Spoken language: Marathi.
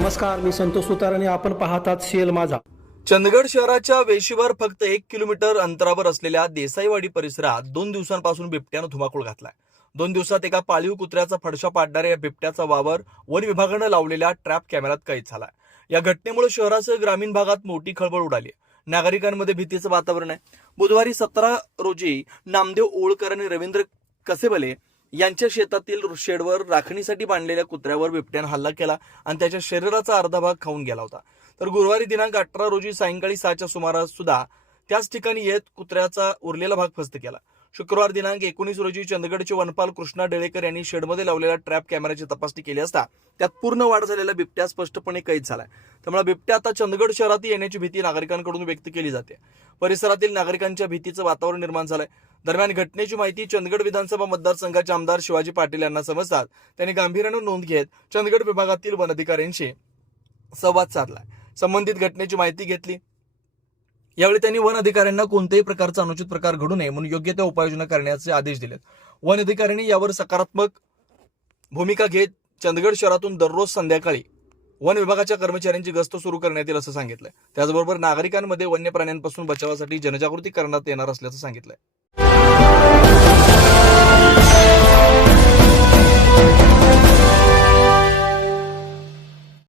नमस्कार, मी संतोष सुतार आणि आपण पाहतात शेल माझा. चंदगड शहराच्या वेशीवर फक्त 1 किलोमीटर अंतरावर असलेल्या देसाईवाडी परिसरात 2 दिवसांपासून बिबट्यानं धुमाकूळ घातलाय. 2 दिवसात एका पाळीव कुत्र्याचा फडशा पाडणाऱ्या या बिबट्याचा वावर वन विभागानं लावलेल्या ट्रॅप कॅमेऱ्यात कैद झालाय. या घटनेमुळे शहरासह ग्रामीण भागात मोठी खळबळ उडाली. नागरिकांमध्ये भीतीचं वातावरण आहे. बुधवारी 17 रोजी नामदेव ओळकर आणि रवींद्र कसेबले यांच्या शेतातील शेडवर राखणीसाठी बांधलेल्या कुत्र्यावर बिबट्यानं हल्ला केला आणि त्याच्या शरीराचा अर्धा भाग खाऊन गेला होता. तर गुरुवारी दिनांक 18 रोजी सायंकाळी 6च्या सुमारास सुद्धा त्याच ठिकाणी येत कुत्र्याचा उरलेला भाग फस्त केला. शुक्रवार दिनांक 19 रोजी चंदगडचे वनपाल कृष्णा डेळेकर यांनी शेडमध्ये लावलेल्या ट्रॅप कॅमेऱ्याची तपासणी केली असता त्यात पूर्ण वाढ झालेला बिबट्या स्पष्टपणे कैद झालाय. त्यामुळे बिबट्या आता चंदगड शहरात येण्याची भीती नागरिकांकडून व्यक्त केली जाते. परिसरातील नागरिकांच्या भीतीचं वातावरण निर्माण झालंय. दरम्यान घटनेची माहिती चंदगड विधानसभा मतदारसंघाचे आमदार शिवाजी पाटील यांना समजतात त्यांनी गांभीर्याने नोंद घेत चंदगड विभागातील वन अधिकाऱ्यांशी संवाद साधला. संबंधित घटनेची माहिती घेतली. यावेळी त्यांनी वन अधिकाऱ्यांना कोणत्याही प्रकारचा अनुचित प्रकार घडू नये म्हणून योग्य त्या उपाययोजना करण्याचे आदेश दिलेत. वन अधिकाऱ्यांनी यावर सकारात्मक भूमिका घेत चंदगड शहरातून दररोज संध्याकाळी वन विभागाच्या कर्मचाऱ्यांची गस्त सुरू करण्यात येईल असं सांगितलंय. त्याचबरोबर नागरिकांमध्ये वन्य प्राण्यांपासून बचावासाठी जनजागृती करण्यात येणार असल्याचं सांगितलंय.